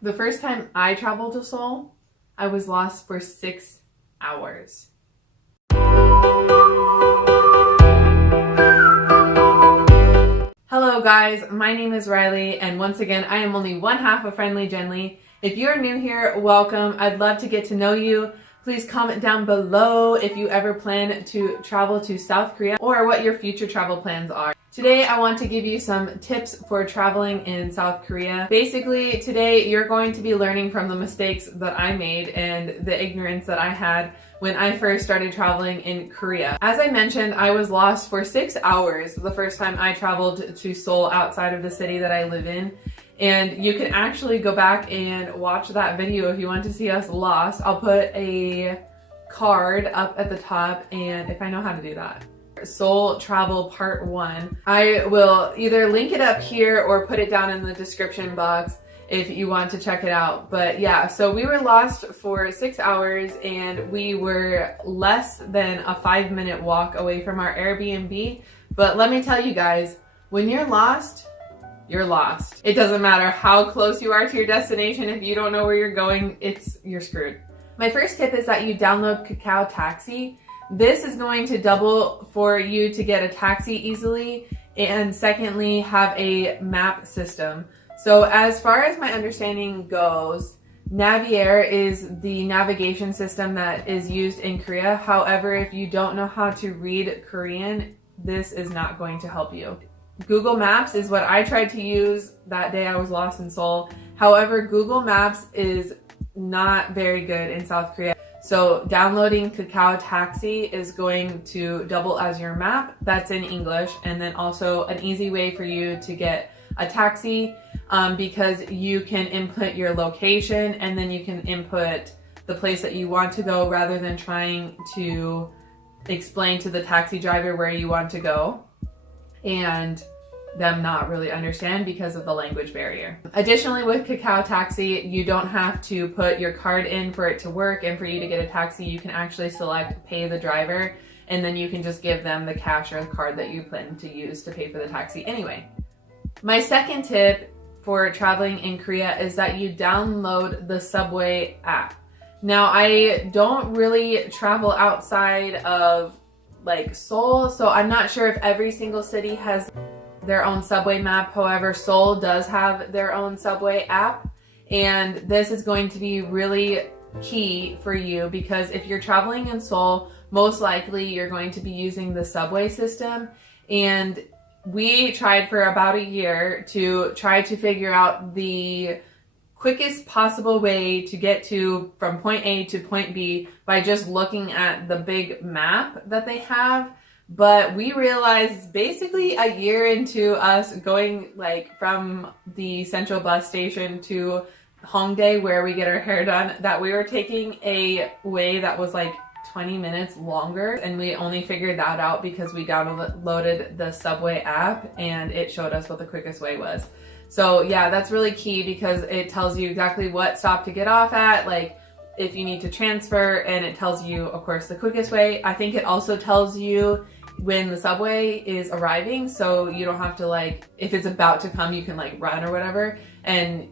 The first time I traveled to Seoul, I was lost for 6 hours. Hello guys, my name is Riley, and once again, I am only one half of Friendly Genly. If you're new here, welcome. I'd love to get to know you. Please comment down below if you ever plan to travel to South Korea or what your future travel plans are. Today, I want to give you some tips for traveling in South Korea. Basically, today you're going to be learning from the mistakes that I made and the ignorance that I had when I first started traveling in Korea. As I mentioned, I was lost for 6 hours the first time I traveled to Seoul outside of the city that I live in. And you can actually go back and watch that video if you want to see us lost. I'll put a card up at the top, and if I know how to do that. Seoul Travel Part 1. I will either link it up here or put it down in the description box if you want to check it out. But yeah, so we were lost for 6 hours and we were less than a 5-minute walk away from our Airbnb. But let me tell you guys, when you're lost, you're lost. It doesn't matter how close you are to your destination. If you don't know where you're going, you're screwed. My first tip is that you download Kakao Taxi. This is going to double for you to get a taxi easily, and secondly, have a map system. So as far as my understanding goes, Naviair is the navigation system that is used in Korea. However, if you don't know how to read Korean, this is not going to help you. Google Maps is what I tried to use that day I was lost in Seoul. However, Google Maps is not very good in South Korea. So downloading Kakao Taxi is going to double as your map. That's in English. And then also an easy way for you to get a taxi because you can input your location and then you can input the place that you want to go rather than trying to explain to the taxi driver where you want to go and them not really understand because of the language barrier. Additionally, with Kakao Taxi, you don't have to put your card in for it to work, and for you to get a taxi, you can actually select pay the driver, and then you can just give them the cash or the card that you plan to use to pay for the taxi anyway. My second tip for traveling in Korea is that you download the subway app. Now, I don't really travel outside of like Seoul, so I'm not sure if every single city has their own subway map. However, Seoul does have their own subway app, and this is going to be really key for you because if you're traveling in Seoul, most likely you're going to be using the subway system. And we tried for about a year to try to figure out the quickest possible way to get to from point A to point B by just looking at the big map that they have. But we realized basically a year into us going like from the central bus station to Hongdae where we get our hair done that we were taking a way that was like 20 minutes longer, and we only figured that out because we downloaded the subway app and it showed us what the quickest way was. So yeah, that's really key because it tells you exactly what stop to get off at, like if you need to transfer, and it tells you, of course, the quickest way. I think it also tells you when the subway is arriving, so you don't have to like, if it's about to come, you can like run or whatever,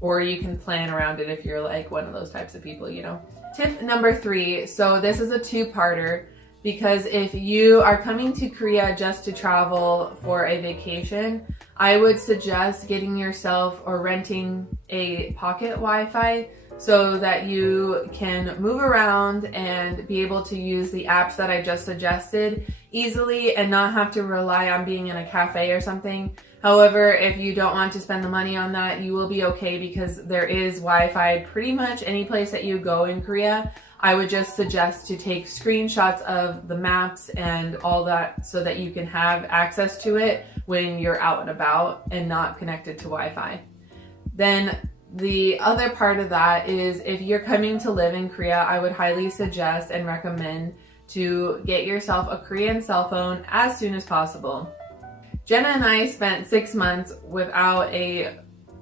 or you can plan around it if you're like one of those types of people, you know. Tip number 3, so this is a two-parter, because if you are coming to Korea just to travel for a vacation, I would suggest getting yourself or renting a Pocket Wi-Fi so that you can move around and be able to use the apps that I just suggested easily and not have to rely on being in a cafe or something. However, if you don't want to spend the money on that, you will be okay because there is Wi-Fi pretty much any place that you go in Korea. I would just suggest to take screenshots of the maps and all that so that you can have access to it when you're out and about and not connected to Wi-Fi. Then the other part of that is if you're coming to live in Korea, I would highly suggest and recommend to get yourself a Korean cell phone as soon as possible. Jenna and I spent 6 months without a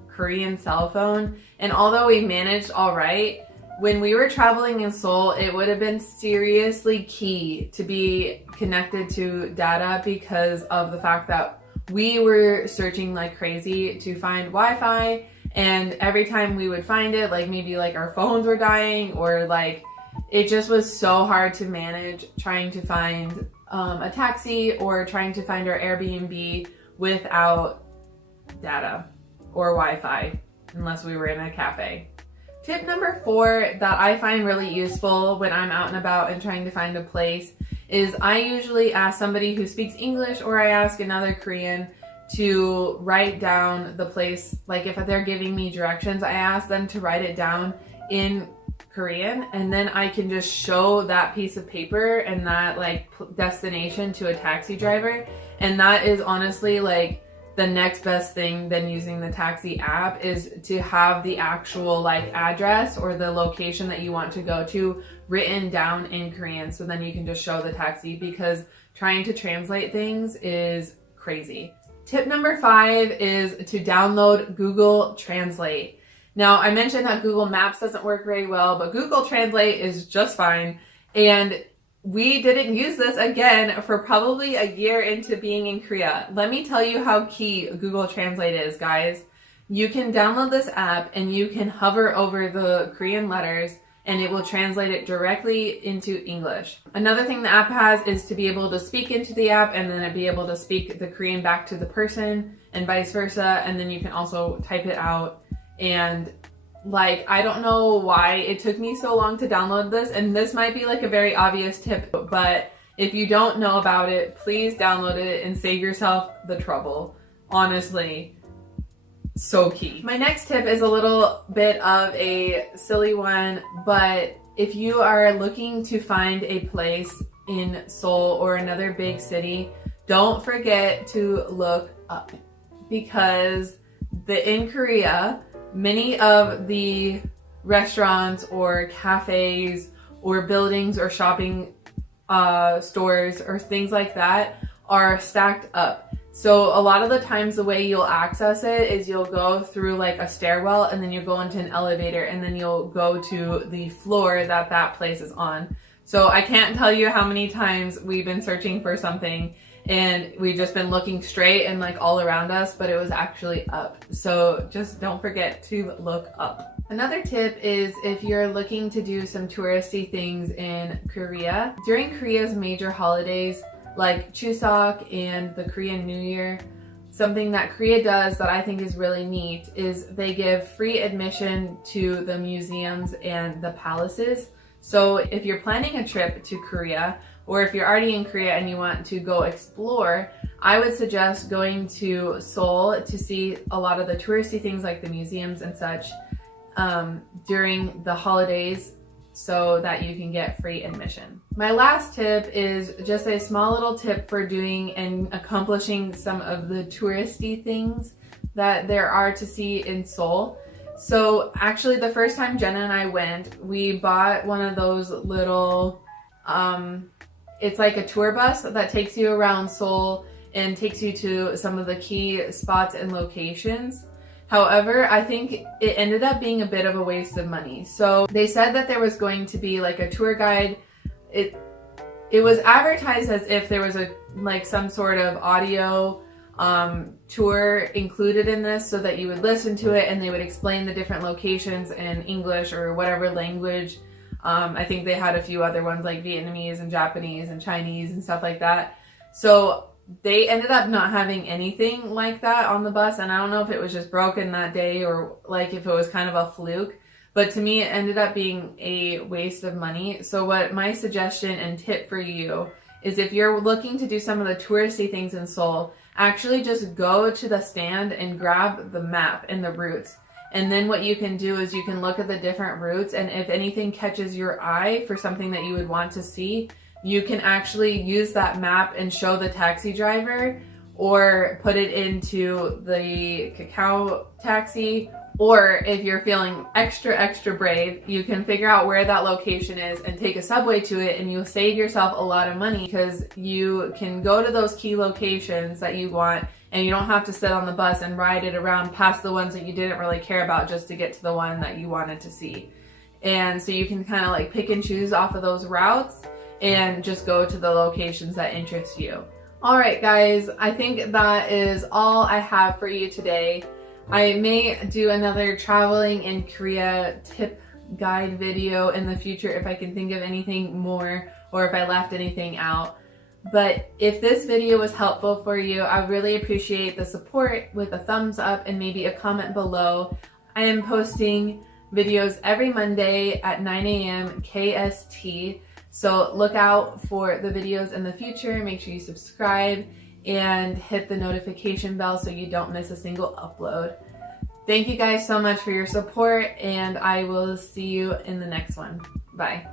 Korean cell phone, and although we managed all right, when we were traveling in Seoul, it would have been seriously key to be connected to data because of the fact that we were searching like crazy to find Wi-Fi, And every time we would find it, like maybe like our phones were dying, or like it just was so hard to manage trying to find a taxi or trying to find our Airbnb without data or Wi-Fi, unless we were in a cafe. Tip number 4 that I find really useful when I'm out and about and trying to find a place is I usually ask somebody who speaks English, or I ask another Korean to write down the place. Like if they're giving me directions, I ask them to write it down in Korean, and then I can just show that piece of paper and that like destination to a taxi driver. And that is honestly like the next best thing than using the taxi app, is to have the actual like address or the location that you want to go to written down in Korean, so then you can just show the taxi, because trying to translate things is crazy. Tip number 5 is to download Google Translate. Now, I mentioned that Google Maps doesn't work very well, but Google Translate is just fine. And we didn't use this again for probably a year into being in Korea. Let me tell you how key Google Translate is, guys. You can download this app and you can hover over the Korean letters and it will translate it directly into English. Another thing the app has is to be able to speak into the app and then be able to speak the Korean back to the person and vice versa. And then you can also type it out. And like, I don't know why it took me so long to download this, and this might be like a very obvious tip, but if you don't know about it, please download it and save yourself the trouble. Honestly, so key. My next tip is a little bit of a silly one, but if you are looking to find a place in Seoul or another big city, don't forget to look up, because in Korea, many of the restaurants or cafes or buildings or shopping stores or things like that are stacked up. So a lot of the times the way you'll access it is you'll go through like a stairwell, and then you'll go into an elevator, and then you'll go to the floor that that place is on. So I can't tell you how many times we've been searching for something and we've just been looking straight and like all around us, but it was actually up. So just don't forget to look up. Another tip is if you're looking to do some touristy things in Korea, during Korea's major holidays like Chuseok and the Korean New Year, something that Korea does that I think is really neat is they give free admission to the museums and the palaces. So if you're planning a trip to Korea, or if you're already in Korea and you want to go explore, I would suggest going to Seoul to see a lot of the touristy things like the museums and such during the holidays, so that you can get free admission. My last tip is just a small little tip for doing and accomplishing some of the touristy things that there are to see in Seoul. So actually the first time Jenna and I went, we bought one of those little, it's like a tour bus that takes you around Seoul and takes you to some of the key spots and locations. However, I think it ended up being a bit of a waste of money. So they said that there was going to be like a tour guide. It was advertised as if there was like some sort of audio tour included in this, so that you would listen to it and they would explain the different locations in English or whatever language. I think they had a few other ones like Vietnamese and Japanese and Chinese and stuff like that. So they ended up not having anything like that on the bus, and I don't know if it was just broken that day or like if it was kind of a fluke, but to me it ended up being a waste of money. So what my suggestion and tip for you is, if you're looking to do some of the touristy things in Seoul, actually just go to the stand and grab the map and the routes. And then what you can do is you can look at the different routes, and if anything catches your eye for something that you would want to see, you can actually use that map and show the taxi driver, or put it into the Kakao taxi. Or if you're feeling extra brave, you can figure out where that location is and take a subway to it, and you'll save yourself a lot of money, because you can go to those key locations that you want and you don't have to sit on the bus and ride it around past the ones that you didn't really care about just to get to the one that you wanted to see. And so you can kind of like pick and choose off of those routes and just go to the locations that interest you. All right, guys, I think that is all I have for you today. I may do another traveling in Korea tip guide video in the future if I can think of anything more or if I left anything out. But if this video was helpful for you, I really appreciate the support with a thumbs up and maybe a comment below. I am posting videos every Monday at 9 a.m. KST. So look out for the videos in the future. Make sure you subscribe and hit the notification bell so you don't miss a single upload. Thank you guys so much for your support, and I will see you in the next one. Bye.